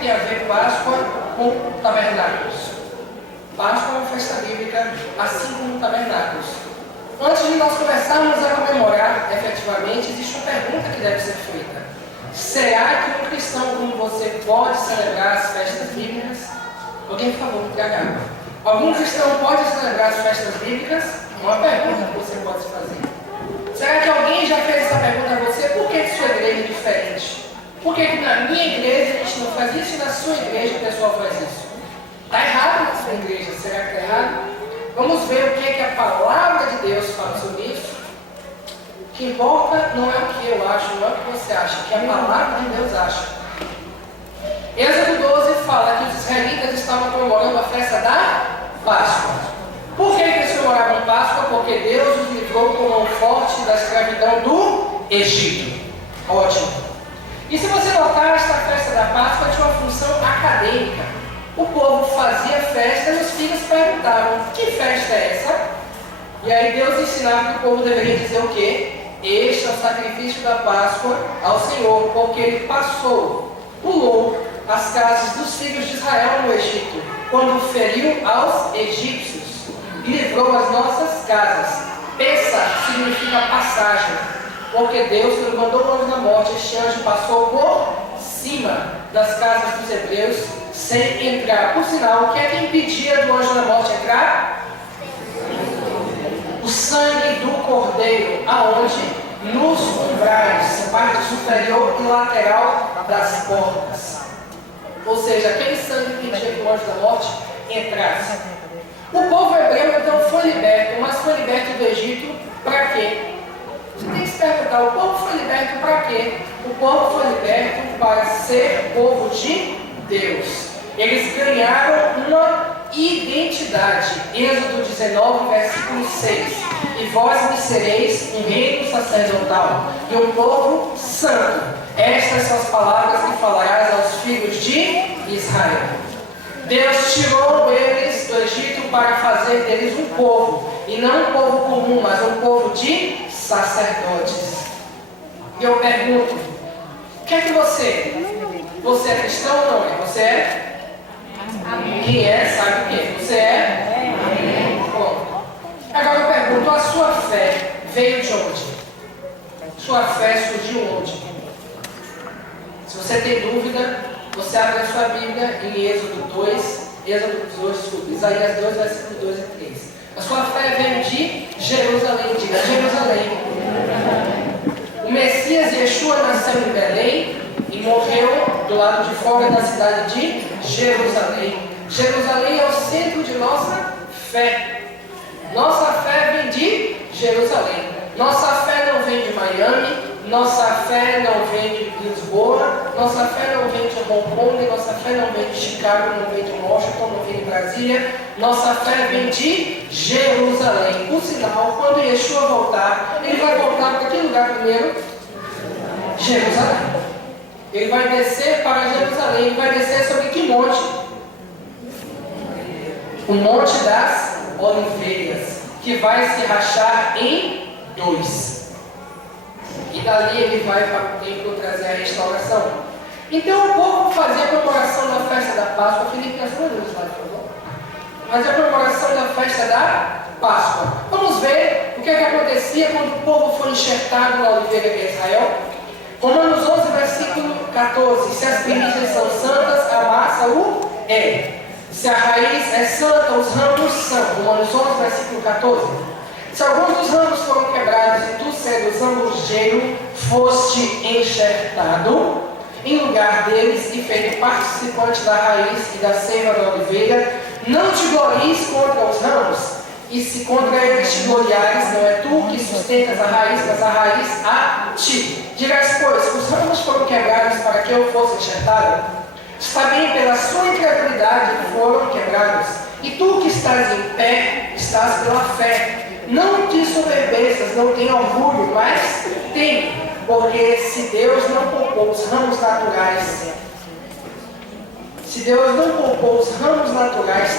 tem a ver Páscoa com tabernáculos? Páscoa é uma festa bíblica, assim como tabernáculos. Antes de nós começarmos a comemorar efetivamente, existe uma pergunta que deve ser feita. Será que um cristão como você pode celebrar as festas bíblicas? Alguém, por favor, me traga água. Algum cristão pode celebrar as festas bíblicas? Uma pergunta que você pode se fazer. Será que alguém já fez essa pergunta a você? Por que sua igreja é diferente? Por que na minha igreja a gente não faz isso e na sua igreja o pessoal faz isso? Está errado na sua igreja, será que está errado? Vamos ver o que a palavra de Deus fala sobre isso. O que importa não é o que eu acho, não é o que você acha, o que a palavra de Deus acha. Êxodo 12 fala que os israelitas estavam comemorando a festa da Páscoa. Por que eles comemoravam Páscoa? Porque Deus os livrou com mão forte da escravidão do Egito. Ótimo. E se você notar, esta festa da Páscoa tinha uma função acadêmica. O povo fazia festa e os filhos perguntavam: que festa é essa? E aí Deus ensinava que o povo deveria dizer o quê? Este é o sacrifício da Páscoa ao Senhor, porque Ele pulou as casas dos filhos de Israel no Egito, quando feriu aos egípcios e livrou as nossas casas. Pessa significa passagem, porque Deus, quando mandou o anjo da morte, este anjo passou por cima das casas dos hebreus sem entrar. Por sinal, o que é que impedia do anjo da morte entrar? O sangue do cordeiro, aonde? Nos umbrais, parte superior e lateral das portas. Ou seja, aquele sangue que impedia que o anjo da morte entrasse. O povo hebreu então foi liberto, mas foi liberto do Egito para quê? Você tem que se perguntar, o povo foi liberto para quê? O povo foi liberto para ser povo de Deus. Eles ganharam uma identidade. Êxodo 19, versículo 6. E vós me sereis um reino sacerdotal e um povo santo. Estas são as palavras que falarás aos filhos de Israel. Deus tirou eles do Egito para fazer deles um povo. E não um povo comum, mas um povo de sacerdotes. E eu pergunto, o que é que você é? Você é cristão ou não é? Você é? Amém. Quem é, sabe o que? Você é? Amém. Bom, agora eu pergunto, a sua fé veio de onde? Sua fé surgiu onde? Se você tem dúvida, você abre a sua Bíblia em Isaías 2, versículos 2 e 3. A sua fé veio de Jerusalém, diga Jerusalém. O Messias Yeshua nasceu em Belém e morreu do lado de fora da cidade de Jerusalém. Jerusalém é o centro de nossa fé. Nossa fé vem de Jerusalém. Nossa fé não vem de Miami. Nossa fé não vem de Lisboa. Nossa fé não vem de Hong Kong. Nossa fé não vem de Chicago. Não vem de Washington. Não vem de Brasília. Nossa fé vem de Jerusalém. Por sinal, quando Yeshua voltar, ele vai voltar para que lugar primeiro? Jerusalém. Ele vai descer para Jerusalém. Ele vai descer sobre que monte? O Monte das Oliveiras, que vai se rachar em dois. E dali ele vai para o templo trazer a restauração. Então o povo fazia a comemoração da festa da Páscoa. Felipe, as duas luzes lá, por favor. Fazia a comemoração da festa da Páscoa. Vamos ver o que acontecia quando o povo foi enxertado na oliveira de Israel. Romanos 11, versículo 14. Se as primícias são santas, a massa o é. Se a raiz é santa, os ramos são. Romanos 11, versículo 14. Se alguns dos ramos foram quebrados e tu, sendo zambujeiro, foste enxertado em lugar deles e feito participante da raiz e da seiva da oliveira, não te glories contra os ramos. E se contra eles te gloriares, não é tu que sustentas a raiz, mas a raiz a ti. Dirás, pois, os ramos foram quebrados para que eu fosse enxertado. Está bem, pela sua incredulidade foram quebrados. E tu que estás em pé, estás pela fé. Não te soberbeças, não tenha orgulho, mas tem, porque se Deus não poupou os ramos naturais,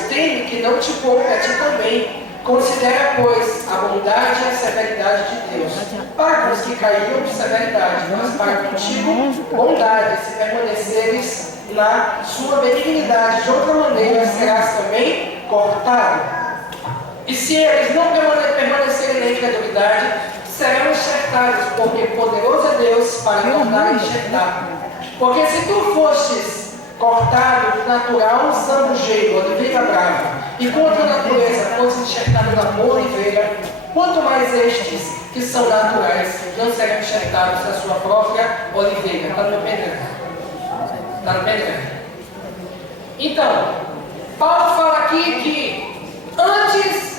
teme que não te poupe a ti também, Considera, pois, a bondade e a severidade de Deus. Para com os que caíram, severidade, mas para contigo, bondade, se permaneceres na sua benignidade. De outra maneira, serás também cortado. E se eles não permanecerem na incredulidade, serão enxertados, porque poderoso é Deus para tornar a enxertar. Porque se tu fostes cortado do natural, um sambujeiro, oliveira brava, e contra a natureza fosse enxertado na boa oliveira, quanto mais estes, que são naturais, não serão enxertados na sua própria oliveira. Está no meu pendrive. Está no pendrive. Então, Paulo fala aqui que antes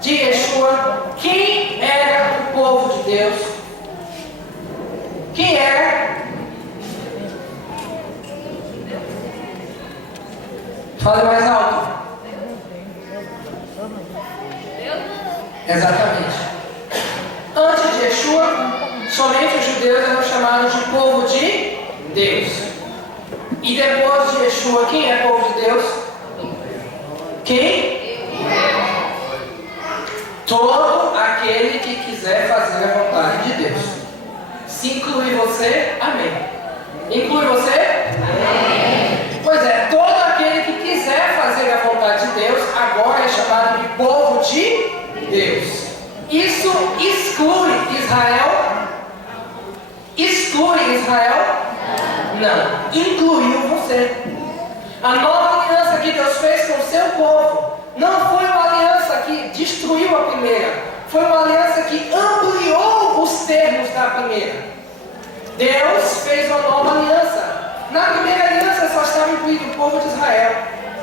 de Yeshua, quem era o povo de Deus? Quem era? Fale mais alto. Exatamente. Antes de Yeshua, somente os judeus eram chamados de povo de Deus. E depois de Yeshua, quem é povo de Deus? Quem? Todo aquele que quiser fazer a vontade de Deus. Se incluir você, amém. Inclui você? Amém. Pois é, todo aquele que quiser fazer a vontade de Deus, agora é chamado de povo de Deus. Isso exclui Israel? Exclui Israel? Não. Incluiu você. A nova aliança que Deus fez com o seu povo não foi uma aliança que destruiu a primeira. Foi uma aliança que ampliou os termos da primeira. Deus fez uma nova aliança. Na primeira aliança só estava incluído o povo de Israel.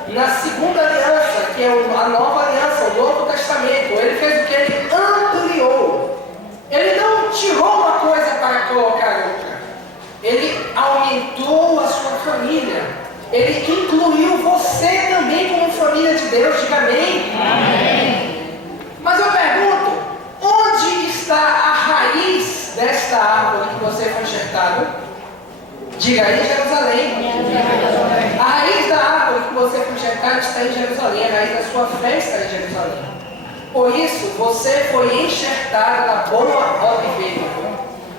Na segunda aliança, que é a nova aliança, o Novo Testamento, ele fez o que? Ele ampliou. Ele não tirou uma coisa para colocar outra. Ele aumentou a sua família. Ele incluiu você também como família de Deus. Diga amém. Amém. Mas eu pergunto, onde está a raiz desta árvore que você foi enxertado? Diga aí, Jerusalém. A raiz da árvore que você foi enxertado está em Jerusalém. A raiz da sua fé está em Jerusalém. Por isso, você foi enxertado na boa oliveira.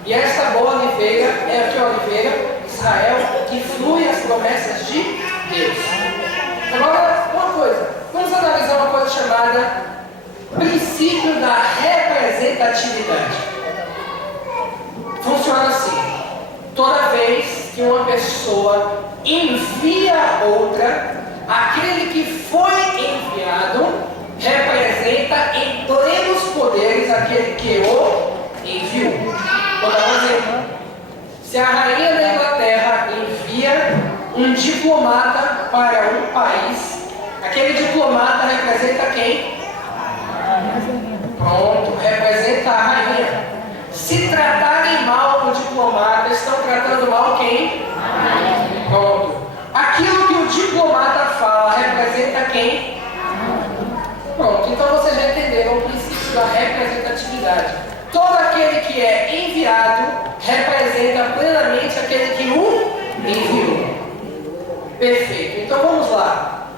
E esta boa oliveira é a que oliveira? Israel, que flui as promessas de Deus. Agora, uma coisa. Vamos analisar uma coisa chamada princípio da representatividade. Funciona assim. Toda vez que uma pessoa envia outra, aquele que foi enviado representa em plenos poderes aquele que o enviou. Vou dar um exemplo. Se a rainha da Inglaterra envia um diplomata para um país, aquele diplomata representa quem? Pronto, representa a rainha. Se tratarem mal do diplomata, estão tratando mal quem? Pronto. Aquilo que o diplomata fala representa quem? Pronto, então vocês já entenderam o princípio da representatividade. Todo aquele que é enviado representa plenamente aquele que o enviou. Perfeito, então vamos lá.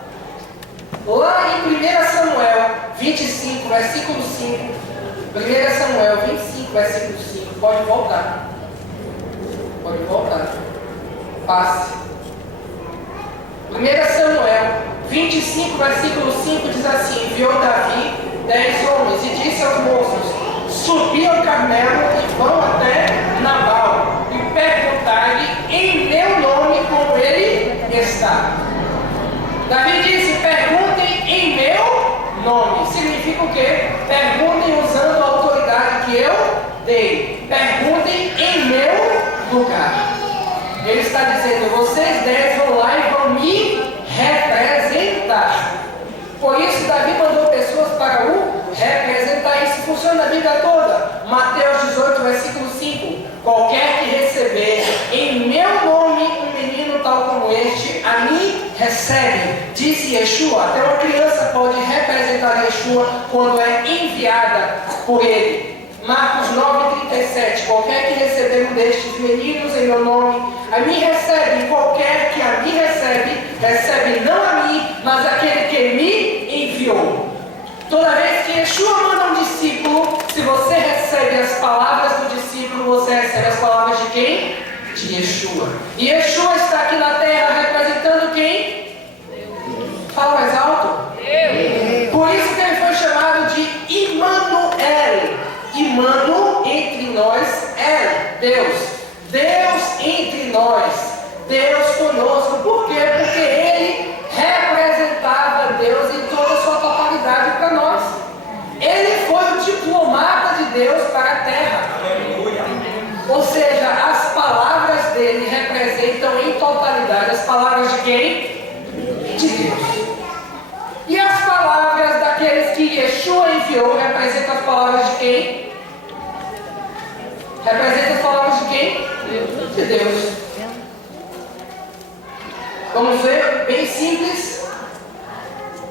Lá em 1 Samuel 25, versículo 5. 1 Samuel 25, versículo 5. Pode voltar. Pode voltar. Passe. 1 Samuel 25, versículo 5 diz assim: enviou Davi 10 homens e disse aos moços: subi ao Carmelo e vão até Nabal e perguntai-lhe em meu nome como ele está. Davi disse: perguntem em meu nome. Significa o quê? Perguntem usando a autoridade que eu dei. Perguntem em meu lugar. Ele está dizendo: vocês 10 vão lá e vão me representar. Por isso Davi mandou pessoas para o representar. Isso funciona na Bíblia toda. Mateus 18, versículo 5. Qualquer que receber em meu nome um menino tal como este, a mim recebe. Disse Yeshua. Até uma criança pode representar Yeshua quando é enviada por ele. Marcos 9,37. Qualquer que receber um destes meninos em meu nome, a mim recebe. E qualquer que a mim recebe, recebe não a mim, mas aquele que me enviou. Toda vez que Yeshua manda um discípulo, se você recebe as palavras do discípulo, você recebe as palavras de quem? De Yeshua. E Yeshua está aqui na terra representando quem? Fala mais alto. Por isso que ele foi chamado de Immanuel. Immanuel, entre nós, é Deus. Deus entre nós. Deus conosco. Por quê? Porque ele representava Deus em toda a sua totalidade para nós. Ele foi o diplomata de Deus para a terra. Ou seja, as palavras dele representam em totalidade as palavras de quem? De Deus. E as palavras daqueles que Yeshua enviou representam as palavras de quem? Representam as palavras de quem? De Deus. Vamos ver, bem simples.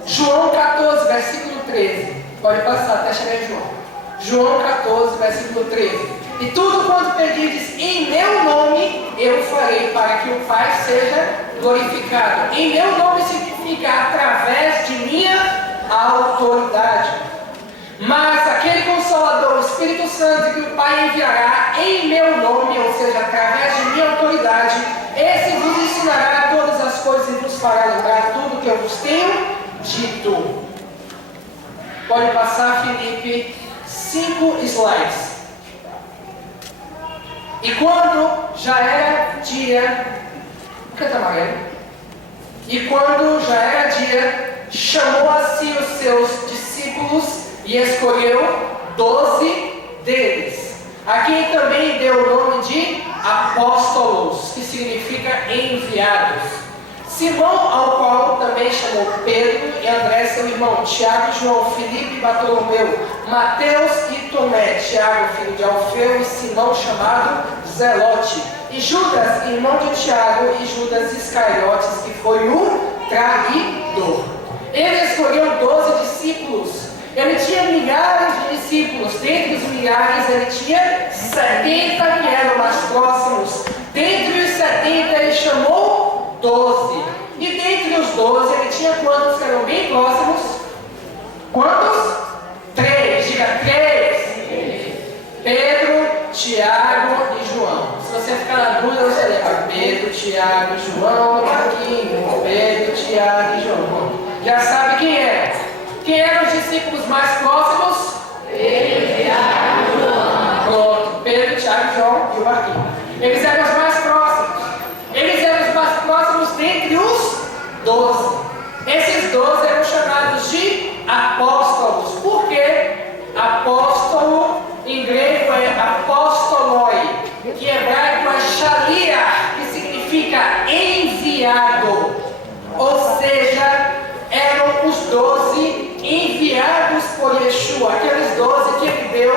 João 14, versículo 13. Pode passar até chegar em João. João 14, versículo 13. E tudo quanto pedirdes em meu nome, eu farei, para que o Pai seja glorificado. Em meu nome significa através de minha autoridade. Mas aquele Consolador, o Espírito Santo, que o Pai enviará em meu nome, ou seja, através de minha autoridade, esse vos ensinará todas as coisas e vos fará lembrar tudo que eu vos tenho dito. Pode passar, Felipe, 5 slides. E quando já era dia, canta amarelo. E quando já era dia, chamou a si os seus discípulos e escolheu 12 deles, a quem também deu o nome de apóstolos, que significa enviados. Simão, ao qual também chamou Pedro e André, seu irmão, Tiago, João, Filipe, Bartolomeu, Mateus e Tomé, Tiago, filho de Alfeu, e Simão, chamado Zelote, e Judas, irmão de Tiago, e Judas Iscariotes, que foi o traidor. Ele escolheu 12 discípulos. Ele tinha milhares de discípulos. Dentre os milhares, ele tinha 70 que eram mais próximos. Dentre os 70, ele chamou 12. E dentre os 12, ele tinha quantos que eram bem próximos? Quantos? 3. Diga 3. Pedro, Tiago e João. Se você ficar na dúvida, você lembra. Pedro, Tiago e João, Marquinhos. Pedro, Tiago e João. Já sabe quem é? Quem eram os discípulos mais próximos? Pedro, Tiago e João. Pronto. Pedro, Tiago e João e o Marquinhos. Eles eram os mais próximos. Eles eram os mais próximos dentre os 12. Esses 12 eram chamados de apóstolos. Por quê? Apóstolo em grego é apóstoloi, que em hebraico é shaliach, que significa enviado. Ou seja, eram os 12 enviados por Yeshua, aqueles 12 que ele deu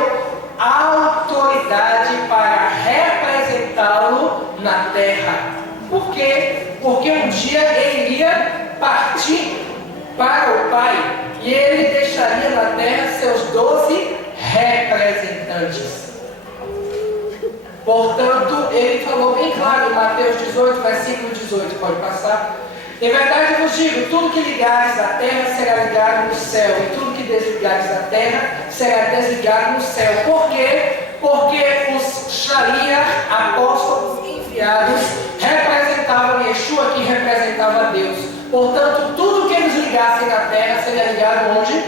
autoridade para representá-lo na terra. Por quê? Porque um dia ele iria partir para o Pai e ele deixaria na terra seus 12 representantes. Portanto, ele falou bem claro em Mateus 18, versículo 18, pode passar. Em verdade eu vos digo, tudo que ligares na terra será ligado no céu, e tudo que desligares na terra será desligado no céu. Por quê? Porque os Sharia, apóstolos enviados, representavam Yeshua, que representava Deus. Portanto, tudo que eles ligassem na terra seria ligado onde?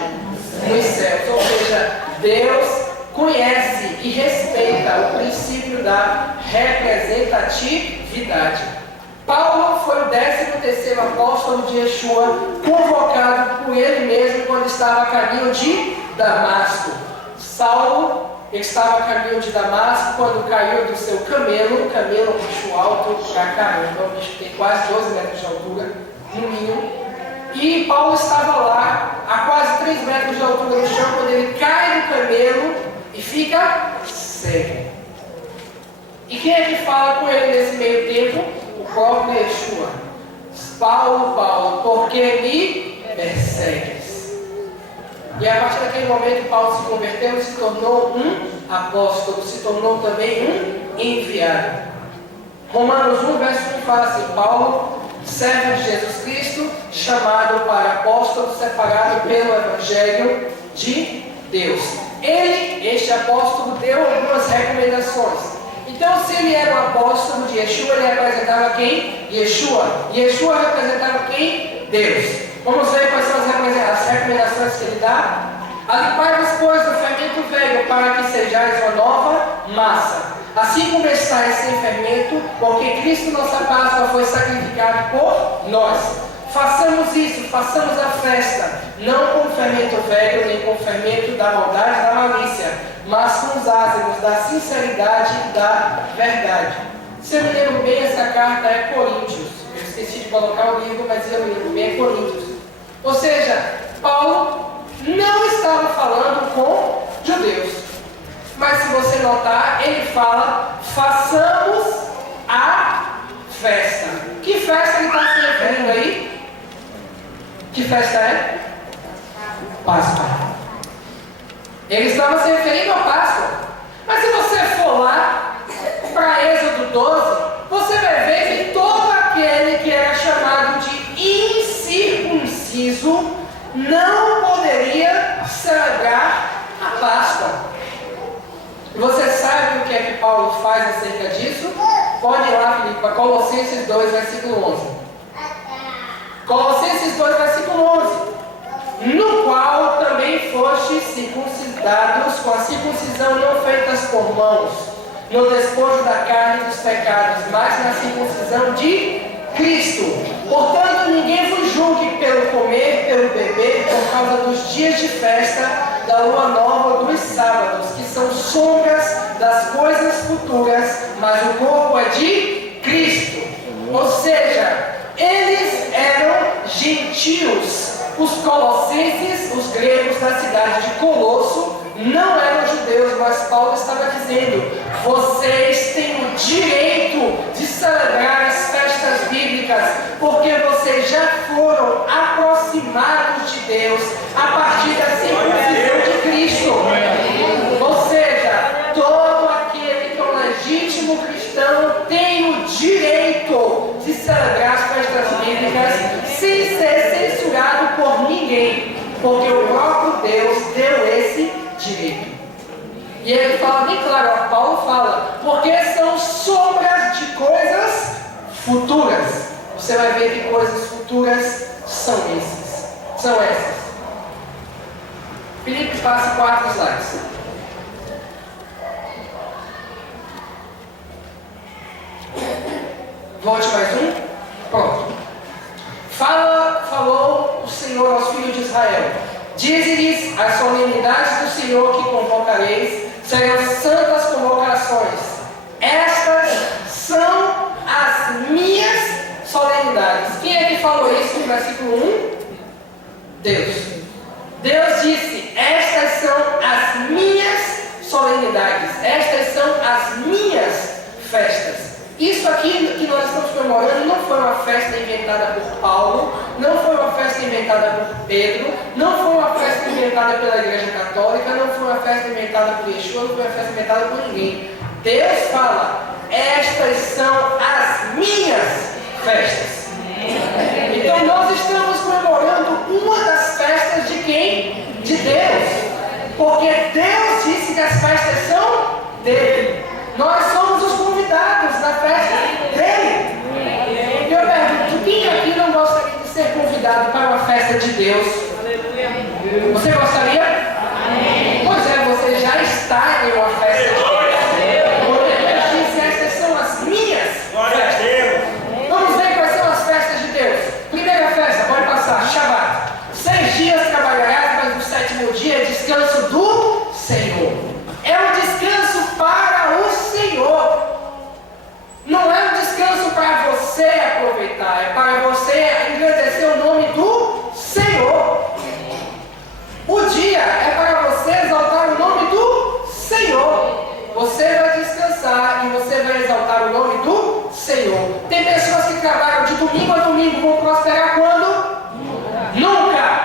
Nos céus. Ou seja, Deus conhece e respeita o princípio da representatividade. Paulo foi o 13º apóstolo de Yeshua, convocado por ele mesmo quando estava a caminho de Damasco. Saulo estava a caminho de Damasco quando caiu do seu camelo, um bicho alto pra caramba, um bicho que tem quase 12 metros de altura, no mínimo. E Paulo estava lá, a quase 3 metros de altura do chão, quando ele cai do camelo e fica cego. E quem é que fala com ele nesse meio tempo? O próprio Yeshua. Paulo, Paulo, por que me persegues? E a partir daquele momento Paulo se converteu, se tornou um apóstolo, se tornou também um enviado. Romanos 1, verso 1 fala assim: Paulo, servo de Jesus Cristo, chamado para apóstolo, separado pelo Evangelho, de Deus. Ele, este apóstolo, deu algumas recomendações. Então, se ele era um apóstolo de Yeshua, ele representava quem? Yeshua. Yeshua representava quem? Deus. Vamos ver quais são as recomendações que ele dá? Alipai-vos, pois, do fermento velho, para que sejais uma nova massa. Assim como estáis sem fermento, porque Cristo, nossa Páscoa, foi sacrificado por nós. Façamos isso, façamos a festa, não com o fermento velho, nem com o fermento da maldade e da malícia, mas com os ázimos da sinceridade e da verdade. Se eu me lembro bem, essa carta é Coríntios. Eu esqueci de colocar o livro, mas eu me lembro bem, é Coríntios. Ou seja, Paulo não estava falando com judeus. Mas se você notar, ele fala, façamos a festa. Que festa ele está se referindo aí? Que festa é? Páscoa. Ele estava se referindo à Páscoa. Mas se você for lá para Êxodo 12, você vai ver que todo aquele que era chamado de incircunciso não poderia celebrar a Páscoa. Você sabe o que é que Paulo faz acerca disso? Pode ir lá, Filipe, para Colossenses 2, versículo 11. Colossenses 2, versículo 11. No qual também fostes circuncidados com a circuncisão não feitas por mãos, no despojo da carne dos pecados, mas na circuncisão de Cristo. Portanto, ninguém vos julgue pelo comer, pelo beber, por causa dos dias de festa, da lua nova, dos sábados, que são sombras das coisas futuras, mas o corpo é de Cristo. Ou seja, eles eram gentios. Os colossenses, os gregos da cidade de Colosso, não eram judeus, mas Paulo estava dizendo: vocês têm o direito de celebrar as festas bíblicas, porque vocês já foram aproximados de Deus a partir da circuncisão de Cristo. Ou seja, todo aquele que é um legítimo cristão tem o direito de celebrar as festas bíblicas sem ser censurado por ninguém, porque o próprio Deus deu esse direito. E ele fala bem claro, ó, Paulo fala, porque são sombras de coisas futuras. Você vai ver que coisas futuras são essas. Filipe, passa 4 slides. Volte mais um. Pronto. Falou o Senhor aos filhos de Israel: dize-lhes as solenidades do Senhor que convocareis, serão santas convocações. Estas são as minhas solenidades. Quem é que falou isso no versículo 1? Deus. Deus disse: estas são as minhas solenidades, estas são as minhas festas. Isso aqui que nós estamos comemorando não foi uma festa inventada por Paulo, não foi uma festa inventada por Pedro, não foi uma festa inventada pela Igreja Católica, não foi uma festa inventada por Yeshua, não foi uma festa inventada por ninguém. Deus fala: estas são as minhas festas. Então nós estamos comemorando uma das festas de quem? De Deus. Porque Deus disse que as festas são dele. Nós somos os convidados da festa dele. E eu pergunto, quem aqui não gostaria de ser convidado para uma festa de Deus? Você gostaria? Pois é, você já está em uma festa de Deus. Porque Deus disse: estas são as minhas festas. Vamos ver quais são as festas de Deus. Primeira festa, pode passar, Shabat. 6 dias trabalharás, mas no 7º dia é descanso do Senhor. É um descanso para o Senhor. Não é um descanso para você aproveitar, é para você engrandecer o nome do Senhor. O dia é para você exaltar o nome do Senhor. Você vai descansar e você vai exaltar o nome do Senhor. Tem pessoas que trabalham de domingo a domingo, vão prosperar quando? Nunca!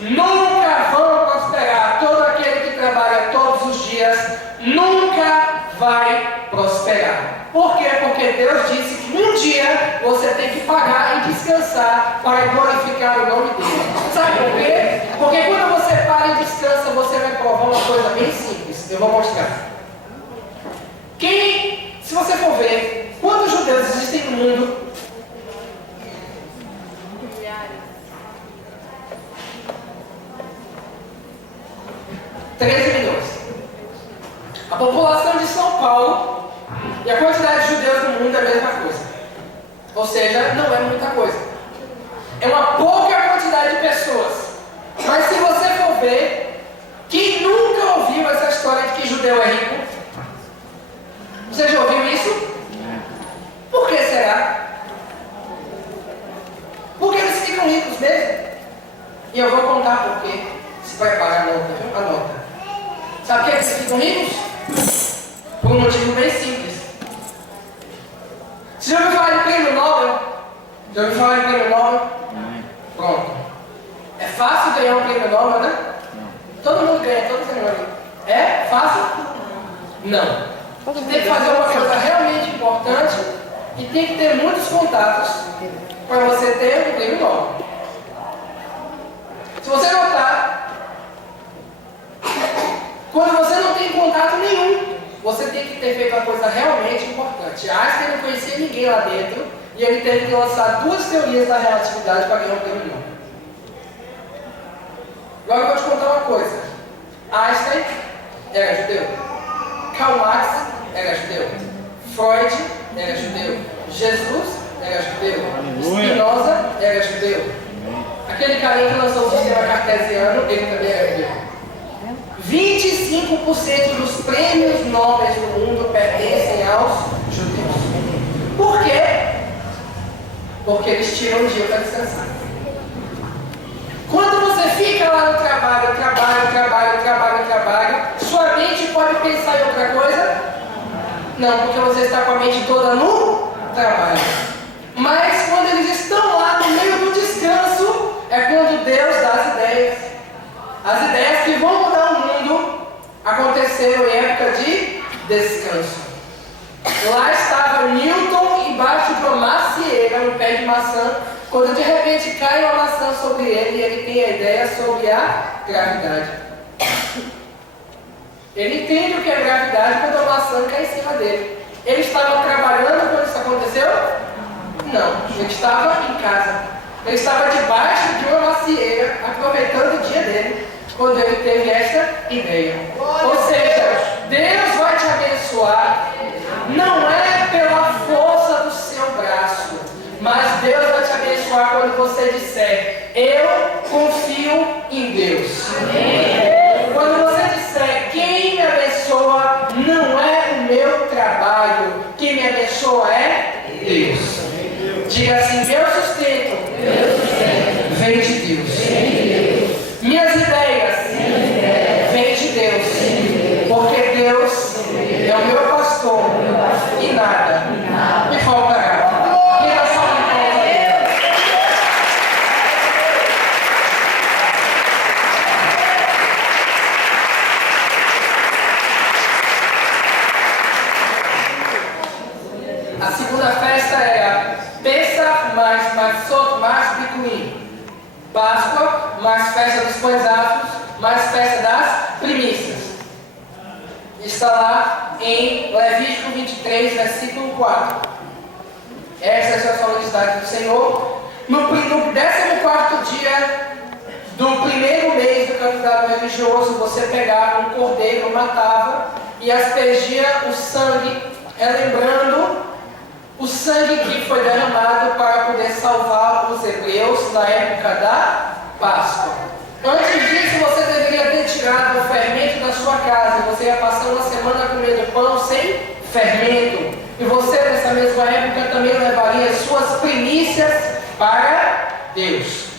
Nunca vão prosperar. Todo aquele que trabalha todos os dias nunca vai prosperar. Por quê? Porque Deus disse que um dia você tem que parar e descansar para glorificar o nome dele. Sabe por quê? Porque quando você para e descansa, você vai provar uma coisa bem simples. Eu vou mostrar. Se você for ver, quantos judeus existem no mundo? 13 milhões. A população de São Paulo e a quantidade de judeus no mundo é a mesma coisa. Ou seja, não é muita coisa. É uma pouca quantidade de pessoas. Mas se você for ver, quem nunca ouviu essa história de que judeu é rico? Você já ouviu isso? Por que será? Porque eles ficam ricos mesmo. E eu vou contar por quê. Se prepara, anota. Sabe por que eles ficam ricos? Por um motivo bem simples. Você já ouviu falar de prêmio Nobel? Já ouviu falar de prêmio Nobel? Pronto. É fácil ganhar um prêmio Nobel, né? Todo mundo ganha, todos ganham. É fácil? Não. Você tem que fazer uma coisa realmente importante e tem que ter muitos contatos para você ter um prêmio Nobel. Se você notar, quando você não tem contato nenhum, você tem que ter feito uma coisa realmente importante. Einstein não conhecia ninguém lá dentro e ele teve que lançar 2 teorias da relatividade para ganhar um prêmio Nobel. Agora eu vou te contar uma coisa. Einstein era judeu. Karl Marx era judeu. Freud era judeu. Jesus era judeu. Spinoza era judeu. Aquele carinha que lançou o sistema cartesiano, ele também era judeu. 25% dos prêmios nobres do mundo pertencem aos judeus. Por quê? Porque eles tiram um dia para descansar. Quando você fica lá no trabalho, sua mente pode pensar em outra coisa? Não, porque você está com a mente toda no trabalho. Mas quando eles estão lá no meio do descanso, é quando Deus dá as ideias. As ideias que vão mudar o mundo aconteceram em época de descanso. Lá estava Newton embaixo de uma macieira, um pé de maçã, quando de repente cai uma maçã sobre ele e ele tem a ideia sobre a gravidade. Ele entende o que é gravidade quando a maçã cai em cima dele. Ele estava trabalhando quando isso aconteceu? Não, ele estava em casa. Ele estava debaixo de uma macieira, aproveitando o dia dele, quando ele teve essa ideia. Ou seja, Deus vai te abençoar, não é pela força do seu braço, mas Deus vai te abençoar quando você disser: eu confio em Deus. Amém. Quando você disser: quem me abençoa não é o meu trabalho, quem me abençoa é Deus. Diga assim: meu sustento vem de Deus. Minhas ideias vêm de Deus. Porque Deus é o meu pastor e nada me faltará. A segunda festa era Pesach mais Matzot mais Bikurim. Páscoa mais festa dos pães asmos mais festa das primícias. Está lá em Levítico 23, versículo 4. Essa é a solenidade do Senhor. No 14º dia do primeiro mês do calendário religioso, você pegava um cordeiro, matava e aspergia o sangue, relembrando o sangue que foi derramado para poder salvar os hebreus na época da Páscoa. Antes disso, você deveria ter tirado o fermento da sua casa. Você ia passar uma semana comendo pão sem fermento. E você, nessa mesma época, também levaria suas primícias para Deus.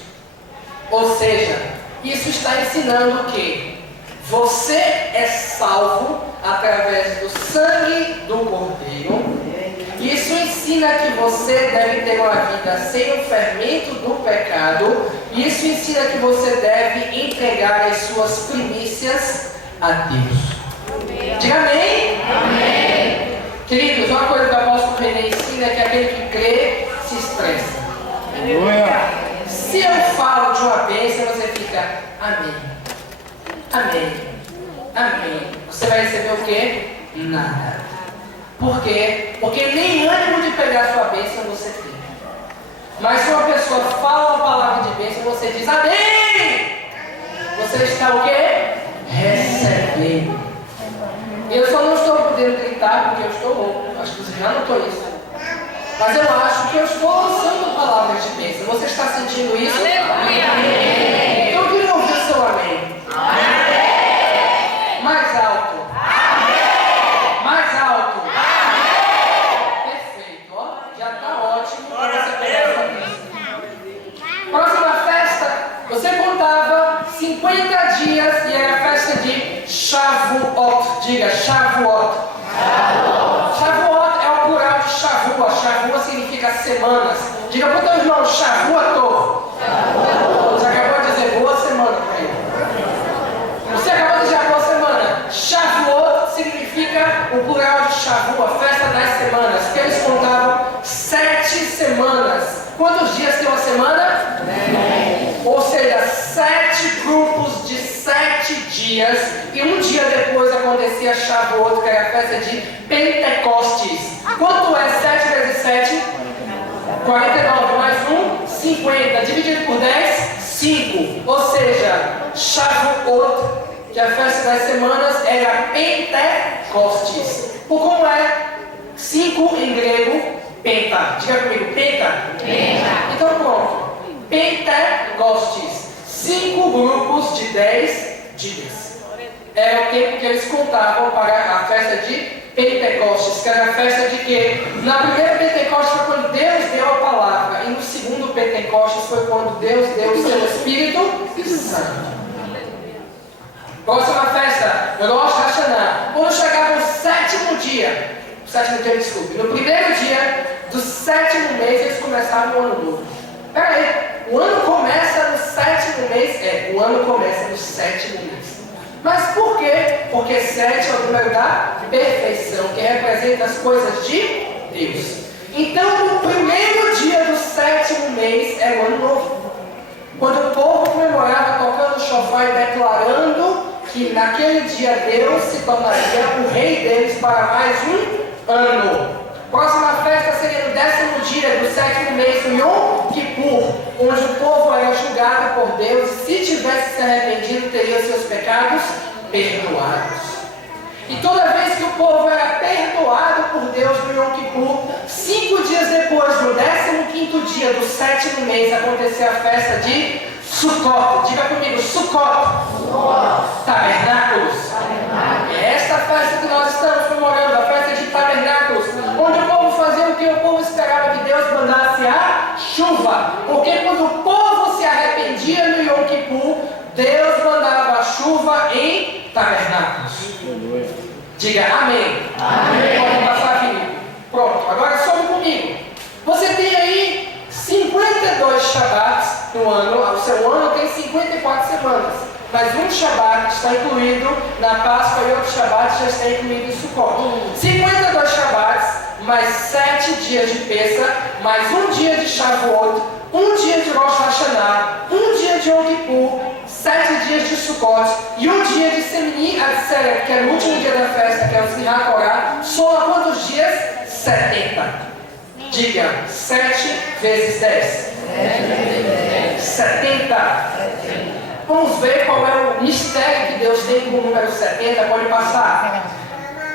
Ou seja, isso está ensinando que você é salvo através do sangue do cordeiro. Isso ensina que você deve ter uma vida sem o fermento do pecado. Isso ensina que você deve entregar as suas primícias a Deus. Amém. Diga amém. Amém. Queridos, uma coisa que o apóstolo René ensina é que aquele que crê se expressa. Aleluia. Se eu falo de uma bênção, você fica amém. Amém. Amém. Você vai receber o quê? Nada. Por quê? Porque nem ânimo de pegar a sua bênção você tem. Mas se uma pessoa fala uma palavra de bênção, você diz amém. Você está o quê? Recebendo. Eu só não estou podendo gritar porque eu estou louco. Acho que você já notou isso. Mas eu acho que eu estou lançando palavras de bênção. Você está sentindo isso? Aleluia! Então eu queria ouvir o seu amém. Amém! Mais alto. Amém! Mais alto. Amém! Perfeito. Ó, já está ótimo para você pegar essa bênção. Próxima festa, você contava 50 dias e era a festa de Shavuot. Diga, Shavuot. Shavuot é o plural de Shavua. Shavua significa semanas. Diga para o teu irmão, Shavuot. Você acabou de dizer boa semana para ele. Você acabou de dizer boa semana. Shavuot significa o plural de Shavua, festa das semanas. Que eles contavam 7 semanas. Quantos dias tem uma semana? 10. Ou seja, 7 grupos de 7 dias. E um dia depois acontecia Shavuot, que era a festa de Pentecostes. Quanto é 7 vezes 7? 49. Mais 1, 50. Dividido por 10, 5. Ou seja, Shavuot, que é a festa das semanas, era Pentecostes. Por como é 5 em grego? Penta. Diga comigo, penta. Penta. Então pronto. Pentecostes. 5 grupos de 10 dias. Era o tempo que eles contavam para a festa de Pentecostes, que era a festa de quê? Na primeira Pentecostes foi quando Deus deu a palavra, e no segundo Pentecostes foi quando Deus deu o seu Espírito Santo. Próxima festa, Rosh Hashanah. Quando chegava o sétimo dia, no primeiro dia do sétimo mês, eles começavam o ano novo. Peraí, o ano começa no sétimo mês? O ano começa no sétimo mês. Mas por quê? Porque 7 é o número da perfeição, que representa as coisas de Deus. Então, no primeiro dia do sétimo mês é o ano novo. Quando o povo comemorava tocando o shofar e declarando que naquele dia Deus se tornaria o rei deles para mais um ano. Próxima festa seria no 10º dia do sétimo mês, no Yom Kippur, onde o povo era julgado por Deus e se tivesse se arrependido, teria seus pecados perdoados. E toda vez que o povo era perdoado por Deus no Yom Kippur, 5 dias depois, no 15º dia do sétimo mês, acontecia a festa de Sukkot. Diga comigo, Sukkot. Tabernáculos. É esta festa que nós estamos comemorando, a festa de tabernáculos, onde o povo fazia o que o povo esperava, que Deus mandasse a chuva. Porque quando o povo se arrependia no Yom Kippur, Deus mandava a chuva em tabernáculos. Diga amém. Amém. Pode passar comigo. Pronto, agora sobe comigo. Você tem aí 52 Shabbats no ano. O seu ano tem 54 semanas. Mas um Shabbat está incluído na Páscoa e outro Shabbat já está incluído em Sukkot. 52 Shabbats, mais 7 dias de Pesa, mais um dia de Shavuot, um dia de Rosh Hashanah, um dia de Yom Kippur, 7 dias de Sukkot e um dia de Semini Atzeret, que é o último dia da festa, que é o Simchat Torah. Soma quantos dias? 70. Diga, 7 vezes 10. 70. Vamos ver qual é o mistério que Deus tem com o número 70. Pode passar.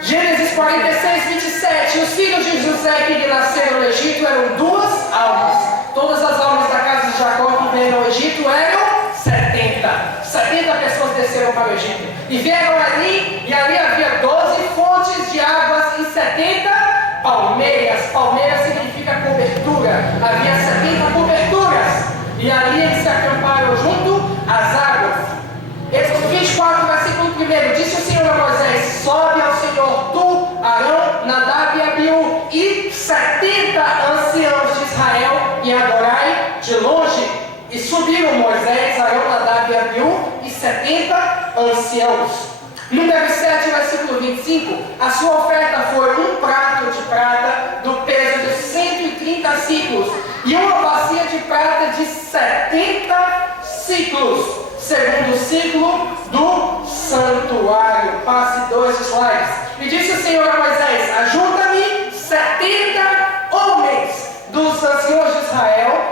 Gênesis 46, 27. Os filhos de José que nasceram no Egito eram 2 almas. Todas as almas da casa de Jacó que vieram ao Egito eram 70. 70 pessoas desceram para o Egito. E vieram ali, e ali havia 12 fontes de águas e 70 palmeiras. Palmeira significa cobertura. Havia 70 coberturas. E ali eles se acamparam junto às águas. Êxodo 24, versículo 1. Disse o Senhor a Moisés: sobe ao Senhor tu, Arão, Nadab e Abiú, e 70 anciãos de Israel, e adorai de longe. E subiram Moisés, Arão, Nadab e Abiú, e 70 anciãos. Número 7, versículo 25. A sua oferta foi um prato de prata do peso de 130 ciclos, e um ciclos. Segundo ciclo do santuário. Passe 2 slides. E disse o Senhor a Moisés: ajunta-me 70 homens dos anciões de Israel,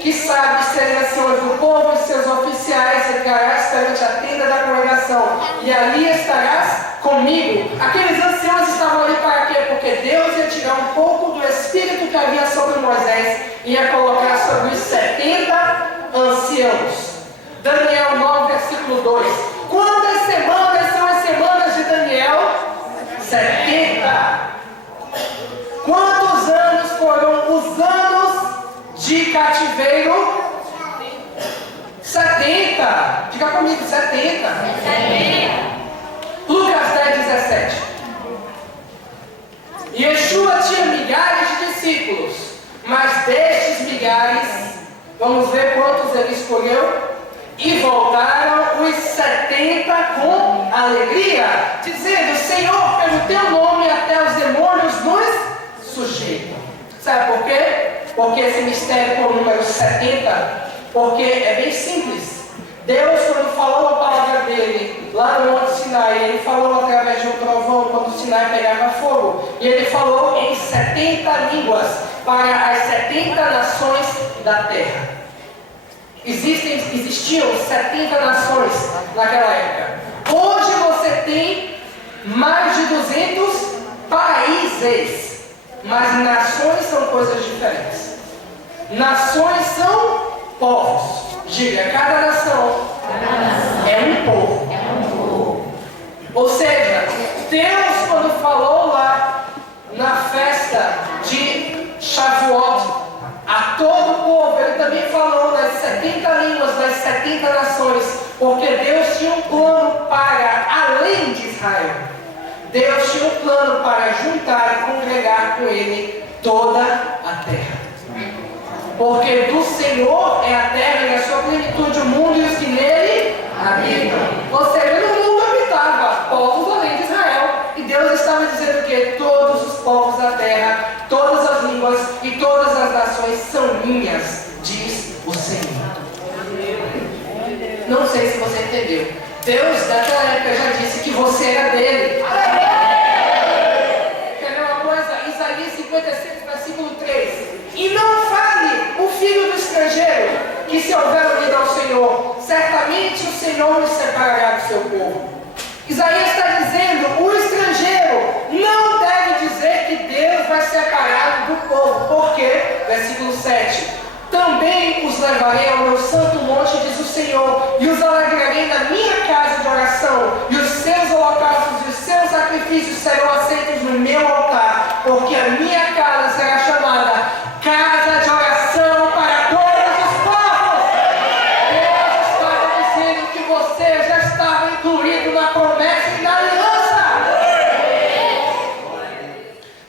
que sabem serem anciões do povo e seus oficiais, e trarás perante a tenda da congregação, e ali estarás comigo. Aqueles anciãos estavam ali para quê? Porque Deus ia tirar um pouco do espírito que havia sobre Moisés e ia colocar sobre os 70 anciãos. Daniel 9, versículo 2. Quantas semanas são as semanas de Daniel? 70. Quantos anos foram os anos de cativeiro? 70. Diga comigo, 70. Lucas 10, 17. Yeshua tinha milhares de discípulos, mas destes milhares, vamos ver quantos ele escolheu. E voltaram os 70 com alegria, dizendo: Senhor, pelo teu nome até os demônios nos sujeitam. Sabe por quê? Porque esse mistério com o número 70, porque é bem simples. Deus, quando falou a palavra dele lá no Monte Sinai, ele falou através de um trovão quando o Sinai pegava fogo, e ele falou em 70 línguas para as 70 nações da terra. Existiam 70 nações naquela época. Hoje você tem mais de 200 países, mas nações são coisas diferentes. Nações são povos. Diga, cada nação é um povo. Ou seja, Deus, quando falou lá na festa de Shavuot a todo o povo, ele também falou das 70 línguas, das 70 nações, porque Deus tinha um plano para, além de Israel, Deus tinha um plano para juntar e congregar com ele toda a terra. Porque do Senhor é a terra e a sua plenitude, o mundo e os que nele habitam. Ou seja, no mundo habitava povos além de Israel, e Deus estava dizendo que todos os povos da terra, todas as línguas e todas as nações são minhas, diz o Senhor. Não sei se você entendeu. Deus naquela época já disse que você era dele. Quer ver uma coisa? Isaías 55, versículo 3. E não fale o filho do estrangeiro, que se houver unido ao Senhor, certamente o Senhor nos separará do seu povo. Isaías está dizendo: o estrangeiro não deve dizer que Deus vai separar do povo. Por quê? Versículo 7. Também os levarei ao meu santo monte, diz o Senhor, e os alegrarei na minha casa de oração, e os seus holocaustos e os seus sacrifícios serão aceitos no meu altar, porque a minha casa será chamada casa de oração para todos os povos. Deus estava dizendo que você já estava incluído na promessa e na aliança.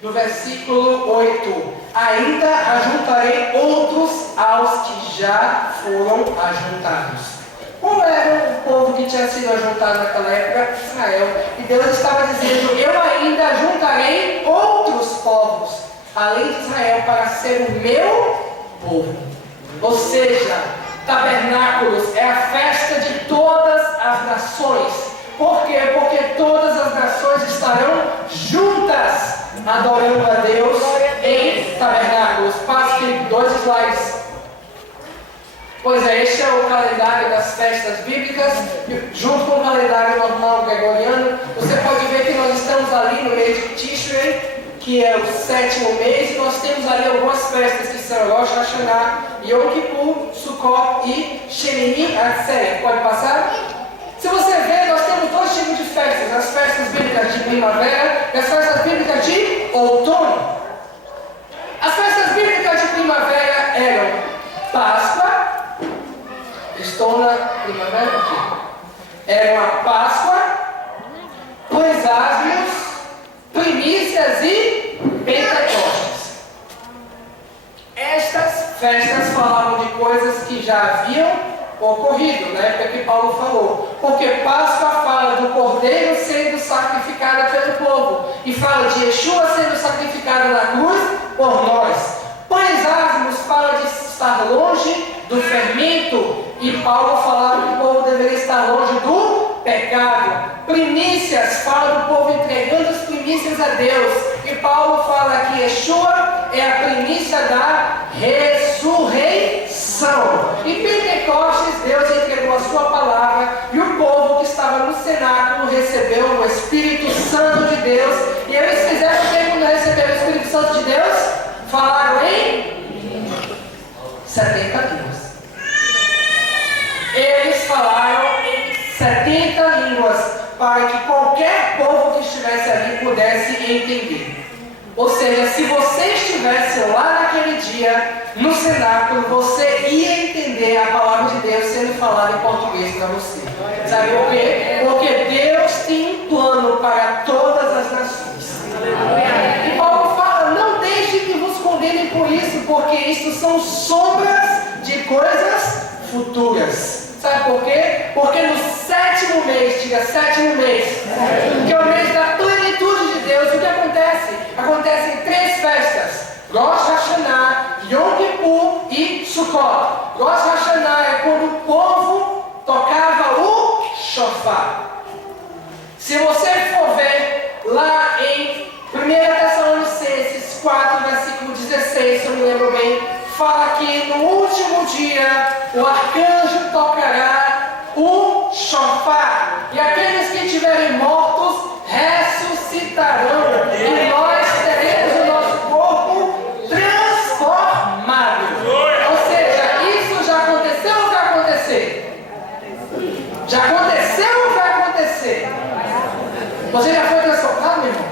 No versículo 8: ainda ajuntarei outros aos que já foram ajuntados. Qual era o povo que tinha sido ajuntado naquela época? Israel. E Deus estava dizendo: eu ainda ajuntarei outros povos além de Israel, para ser o meu povo. Ou seja, tabernáculos é a festa de todas as nações. Por quê? Porque todas as nações estarão juntas adorando a Deus em tabernáculos. Passe 2 slides. Pois é, este é o calendário das festas bíblicas, junto com o calendário normal gregoriano. Você pode ver que nós estamos ali no mês de Tishrei, que é o 7º mês, e nós temos ali algumas festas que são Rosh Hashanah, Yom Kippur, Sukkot e Shemini Atzeret. Pode passar? Se você ver, nós temos 2 tipos de festas: as festas bíblicas de primavera e as festas bíblicas de outono. As festas bíblicas de primavera eram Páscoa, estou na primavera aqui, eram a Páscoa, Pães Asmos, Primícias e Pentecostes. Estas festas falavam de coisas que já haviam ocorrido, na época que Paulo falou. Porque Páscoa fala do Cordeiro sendo sacrificado pelo povo, e fala de Yeshua sendo sacrificado na cruz por nós. Pães Asmos fala de estar longe do fermento pecado. Primícias fala do povo entregando as primícias a Deus. E Paulo fala que Yeshua é a primícia da ressurreição. Em Pentecostes, Deus entregou a sua palavra e o povo que estava no cenáculo recebeu o Espírito Santo de Deus. E eles fizeram o que quando receberam o Espírito Santo de Deus? Falaram em 70 línguas. Eles falaram em 70 línguas para que qualquer povo que estivesse ali pudesse entender. Ou seja, se você estivesse lá naquele dia, no cenáculo, você ia entender a palavra de Deus sendo falada em português para você. Sabe por quê? Porque Deus tem um plano para todas as nações. E Paulo fala, não deixe que vos condenem por isso, porque isso são sombras de coisas futuras. Sabe por quê? Porque no sétimo mês, diga sétimo mês, que é o mês da plenitude de Deus, o que acontece? Acontecem 3 festas: Rosh Hashanah, Yom Kippur e Sukkot. Rosh Hashanah é quando o povo tocava o shofar. Se você for ver lá em 1 Tessalonicenses 4, versículo 16, se eu me lembro bem, fala que no último dia o arcanjo tocará o shofar, e aqueles que estiverem mortos ressuscitarão, e nós teremos o nosso corpo transformado. Ou seja, isso já aconteceu ou vai acontecer? Já aconteceu ou vai acontecer? Você já foi transformado, meu irmão?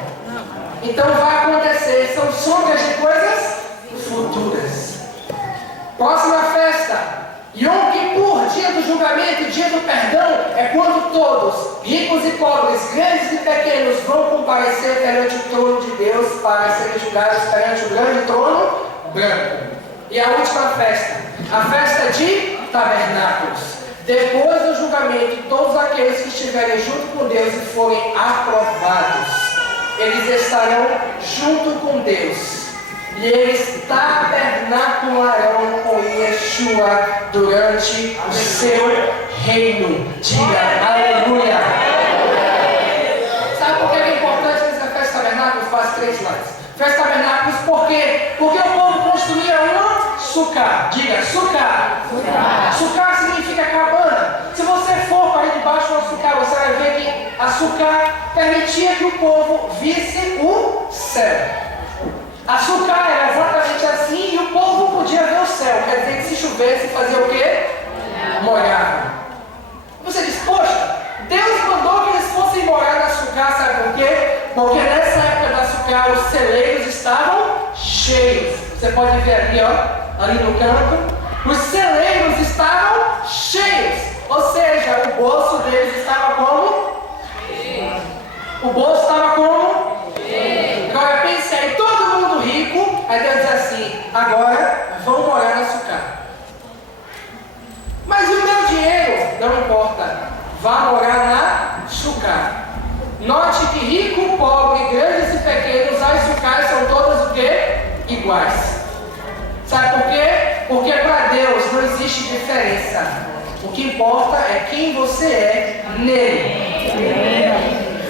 Então vai acontecer, são sombras de coisas futuras. Próxima festa, Yom Kippur, dia do julgamento, dia do perdão, é quando todos, ricos e pobres, grandes e pequenos, vão comparecer perante o trono de Deus para serem julgados perante o grande trono branco. E a última festa, a festa de tabernáculos. Depois do julgamento, todos aqueles que estiverem junto com Deus e forem aprovados, eles estarão junto com Deus. E eles tabernacularão com Yeshua durante o seu reino. Diga aleluia. Sabe por que é importante essa festa tabernáculos? Faz 3 slides. Festa tabernáculos por quê? Porque o povo construía uma sucá. Diga sucá. Sucá significa cabana. Se você for para debaixo de uma sucá, você vai ver que a sucá permitia que o povo visse o céu. A sucá era exatamente assim e o povo podia ver o céu. Quer dizer que se chovesse, fazia o quê? Molhava. Você diz, poxa, Deus mandou que eles fossem morar na sucá, sabe por quê? Porque nessa época da sucá os celeiros estavam cheios. Você pode ver ali, ó, ali no canto. Os celeiros estavam cheios. Ou seja, o bolso deles estava como? O bolso estava como? Agora pense aí, todo mundo rico, aí Deus diz assim, agora vão morar na sucá. Mas e o meu dinheiro? Não importa, vá morar na sucá. Note que rico, pobre, grandes e pequenos, as sucás são todas o quê? Iguais. Sabe por quê? Porque para Deus não existe diferença. O que importa é quem você é nele.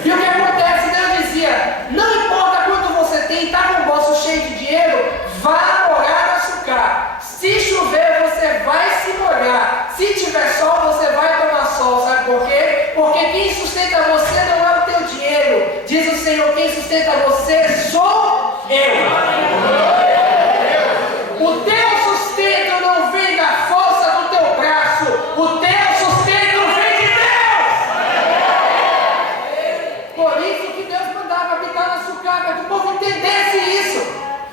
E o que acontece? Deus dizia, não importa quanto você tem, está com o bolso cheio de dinheiro, vá morar na sucá. Se chover, você vai se molhar. Se tiver sol, você vai tomar sol. Sabe por quê? Porque quem sustenta você não é o teu dinheiro. Diz o Senhor, quem sustenta você sou eu. O teu sustento não vem da força do teu braço. O teu sustento vem de Deus. Por isso que Deus mandava habitar na sucá, para que o povo entendesse isso.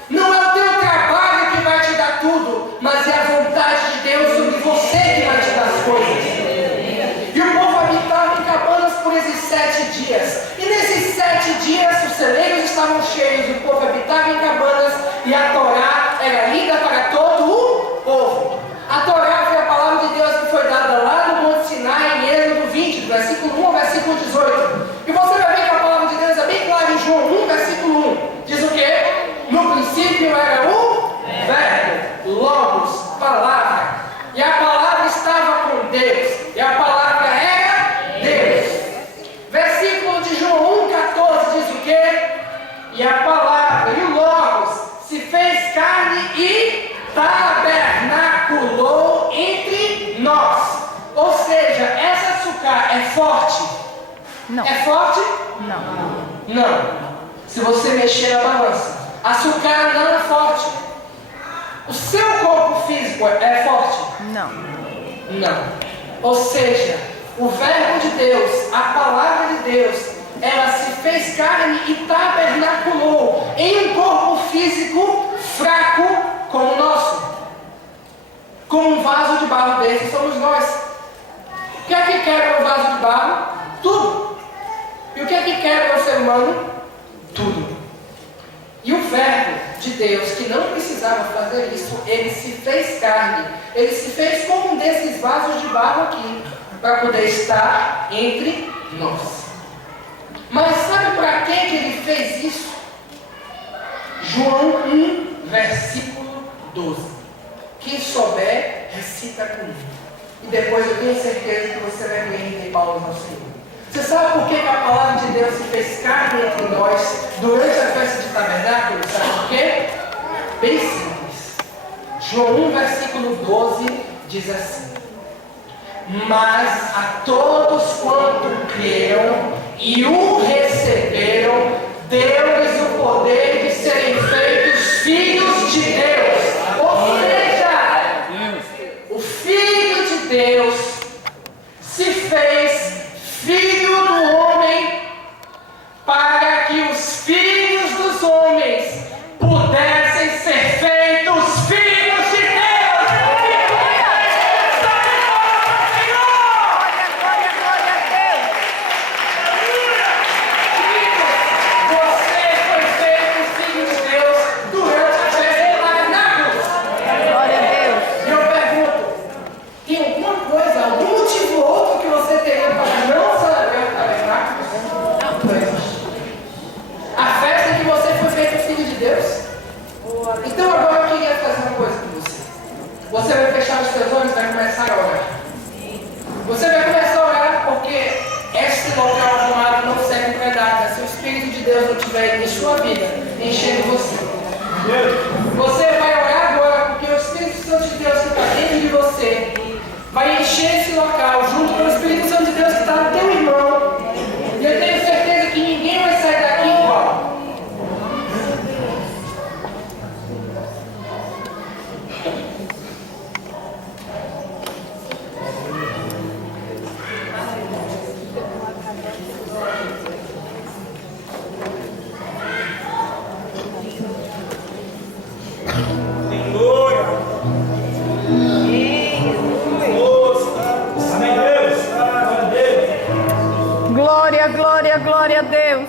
Não é o teu trabalho que vai te dar tudo, mas é a vontade de Deus sobre você que vai te dar as coisas. E o povo habitava em cabanas por esses 7 dias. E nesses 7 dias os celeiros estavam cheios, o povo habitava em cabanas e a Torá era lida para todo o povo. A Torá foi a palavra de Deus que foi dada lá no Monte Sinai, em Êxodo 20, do versículo 1 ao versículo 18. E você vai ver que a palavra de Deus é bem clara em João 1, versículo 1. Diz o quê? No princípio era o Verbo, Logos, palavra. E a palavra estava com Deus. E a palavra era Deus. tabernaculou entre nós. Ou seja, essa sucá é forte? Não. É forte? Não. Não. Se você mexer na balança, a sucá não é forte. O seu corpo físico é forte? Não. Não. Ou seja, o verbo de Deus, a palavra de Deus, ela se fez carne e tabernaculou em um corpo físico fraco como o nosso. Como um vaso de barro desse somos nós. O que é que quebra o vaso de barro? Tudo. E o que é que quebra o ser humano? Tudo. E o verbo de Deus, que não precisava fazer isso, ele se fez carne. Ele se fez como um desses vasos de barro aqui, para poder estar entre nós. Mas sabe para que ele fez isso? João 1, versículo 12. Quem souber, recita comigo. E depois eu tenho certeza que você vai me render palmas ao Senhor. Você sabe por que a palavra de Deus se fez carne entre nós durante a festa de tabernáculo? Sabe por quê? Bem simples. João 1, versículo 12 diz assim: mas a todos quanto creram e o receberam, deu-lhes o poder de serem feitos filhos de Deus. Ou seja, o Filho de Deus se fez filho do homem para que os filhos dos homens pudessem ser feitos filhos de Deus. Então agora eu queria fazer uma coisa com você. Você vai fechar os seus olhos e vai começar a orar. Você vai começar a orar porque este local arrumado não serve para nada se o Espírito de Deus não estiver em sua vida, enchendo você. Você vai orar agora porque o Espírito Santo de Deus que está dentro de você vai encher esse local junto com o Espírito Santo de Deus que está no teu irmão. E eu tenho certeza que ninguém vai sair daqui igual. Glória, glória, glória a Deus.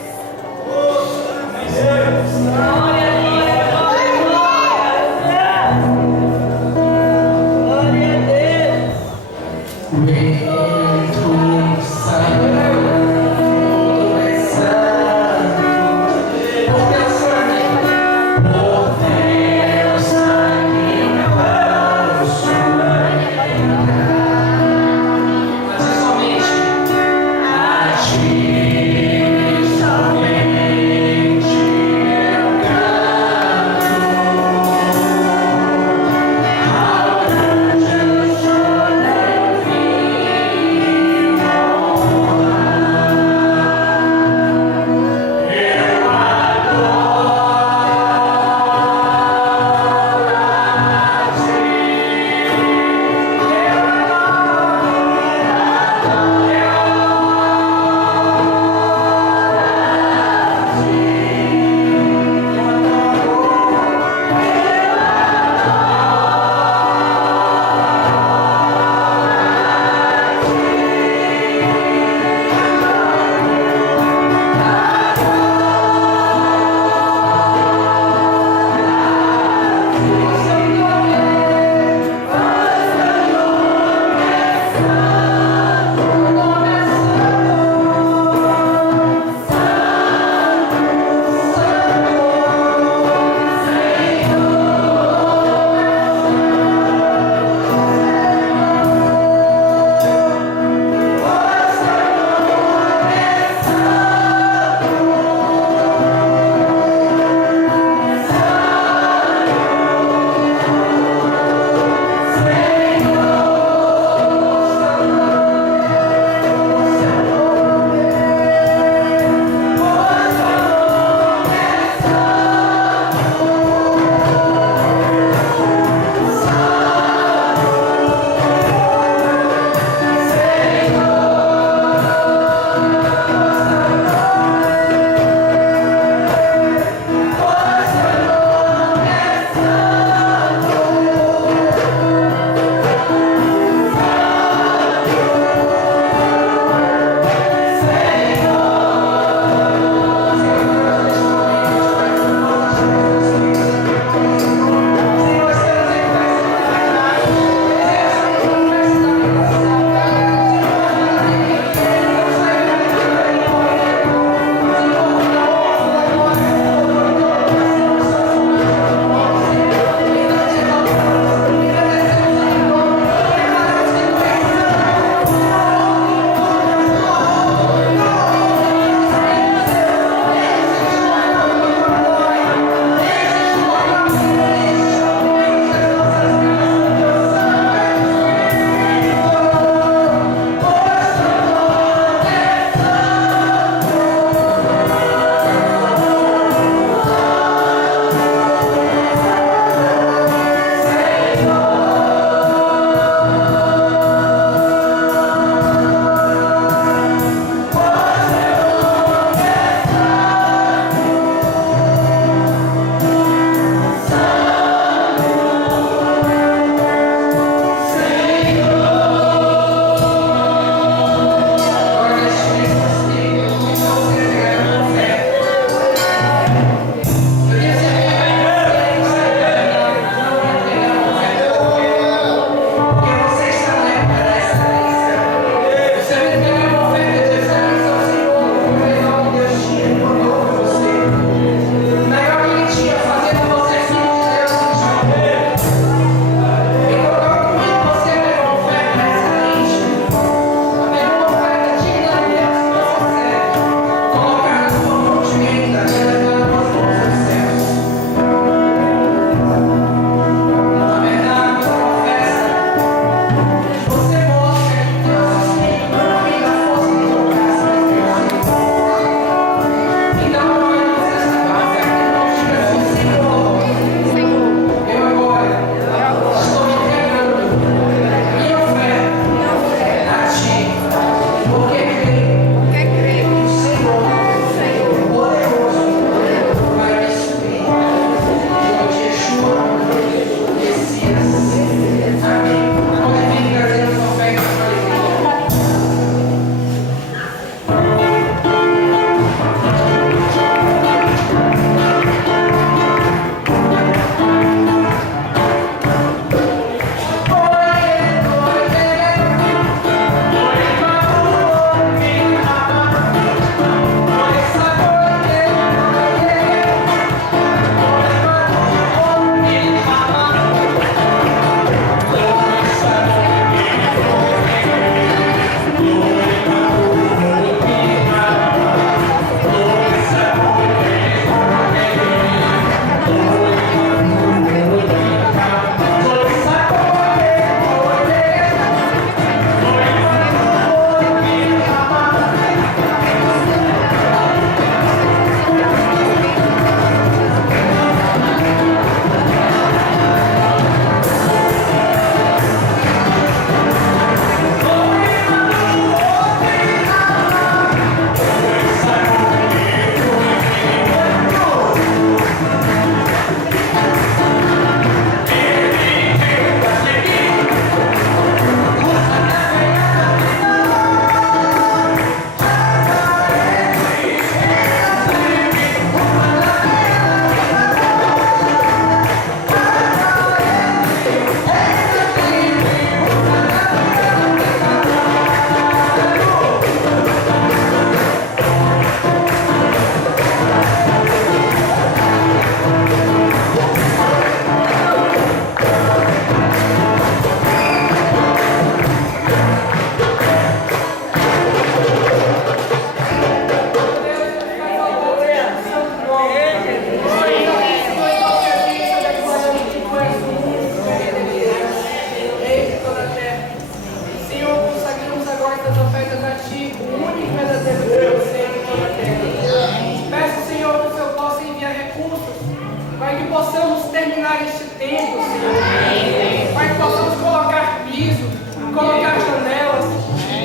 templo, Senhor. Pai, que possamos colocar piso, colocar janelas,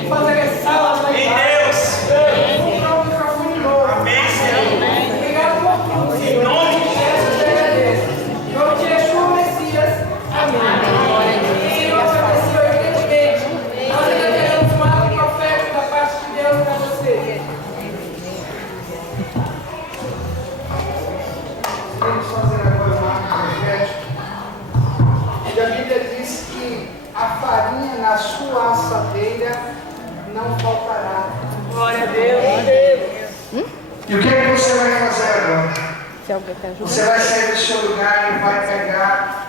fazer salas lá embaixo. Comprar um microfone novo. Amém, Senhor. Obrigado por tudo, Senhor. Em nome de Jesus, te agradeço. Em nome de Yeshua, Messias. Amém. Senhor, agradeço evidentemente. Nós ainda teremos um ato profético da parte de Deus para você. Vamos fazer agora um ato profético. E a Bíblia diz que a farinha na sua assadeira não faltará. Glória a Deus. E o que é que você vai fazer agora? Se alguém está ajudando. Você vai sair do seu lugar e vai pegar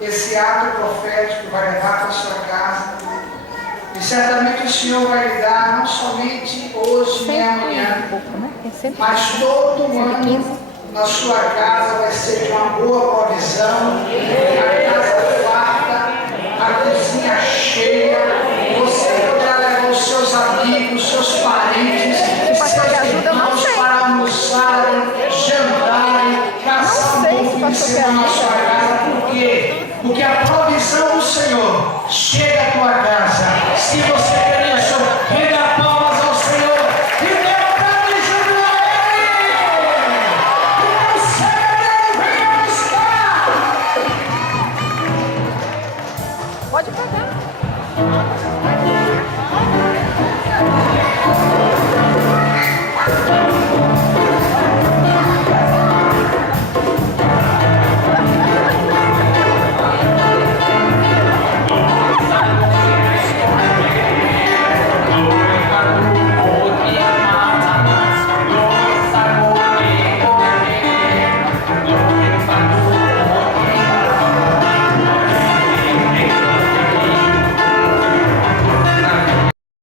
esse ato profético, vai levar para a sua casa. E certamente o Senhor vai lhe dar, não somente hoje nem amanhã, mas todo ano na sua casa vai ser de uma boa provisão, a casa farta, a cozinha cheia, você poderá levar os seus amigos, seus parentes, seus irmãos para almoçarem, jantarem, passar um bom fim de semana na sua casa. Por quê? Porque a provisão do Senhor chega à tua casa. Se você